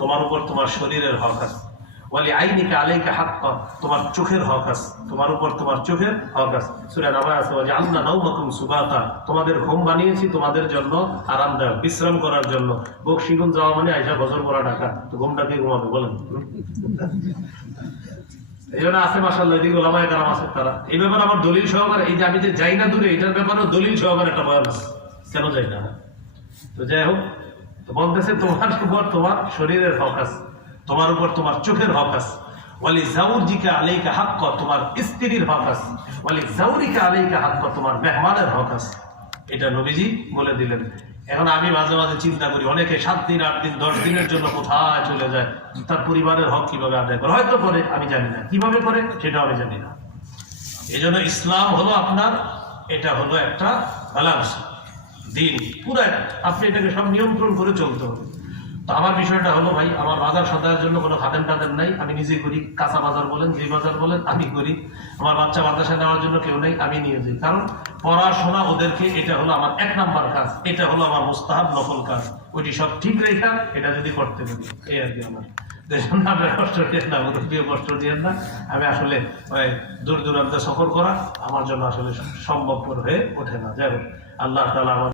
তোমার উপর তোমার শরীরের হক আছে। তোমার চোখের হক আছে। তোমার উপর তোমার চোখের হক আছে। সূরা নামা আছে নাওমাকুম সুবাতা, তোমাদের ঘুম বানিয়েছি তোমাদের জন্য আরামদায়ক, বিশ্রাম করার জন্য। বকশিগুন যাওয়া মানে আইসা বছর পড়া ঢাকা তো ঘুমটা কি ঘুমাবে, বলেন। এই জন্য আছে এদিকে ওলামায় কালাম আছে তারা। এই ব্যাপারে আমার দলিল সহকারে, এই যে আমি যে যাই না দূরে, এটার ব্যাপারে দলিল সহকারে একটা বয়ান আছে। কেন যাই না? তো যাই হোক বলতেছে, তোমার উপর তোমার শরীরের হক আছে, তোমার উপর তোমার চোখের হক আছে। ওয়ালি জাউরজিকা আলাইকা হাক্ক, তোমার স্ত্রীর হক আছে। ওয়ালি জাউরিকা আলাইকা হাক্ক, তোমার মেহমানের হক আছে। এটা নবীজি বলে দিলেন। এখন আমি মাঝে মাঝে চিন্তা করি, অনেকে সাত দিন, আট দিন, দশ দিনের জন্য কোথায় চলে যায়? তার পরিবারের হক কীভাবে আদায় করে? হয়তো করে, আমি জানি না। কীভাবে করে, সেটাও আমি জানি না। এই ইসলাম হলো আপনার, এটা হলো একটা ব্যালান্স দিন পুরো আপনি এটাকে সব নিয়ন্ত্রণ করে চলতে হবে। তো আমার বিষয়টা হলো, ভাই, আমার বাজার সদায়ের জন্য কোনো খাদেন টাদেন নাই। আমি নিজে করি, কাঁচা বাজার বলেন, যে বাজার বলেন, আমি করি। আমার বাচ্চা মাদ্রাসা নেওয়ার জন্য কেউ নেই, আমি নিয়ে যাই। কারণ পড়াশোনা ওদেরকে, এটা হলো আমার এক নাম্বার কাজ। এটা হলো আমার মোস্তাহাব নকল কাজ। ওইটি সব ঠিক রেখা, এটা যদি করতে পারি। এই আর কি আমার। আমি আসলে দূর দূরান্তে সফর করা আমার জন্য আসলে সম্ভবপর হয়ে ওঠে না। যাই হোক, আল্লাহ তালা আমার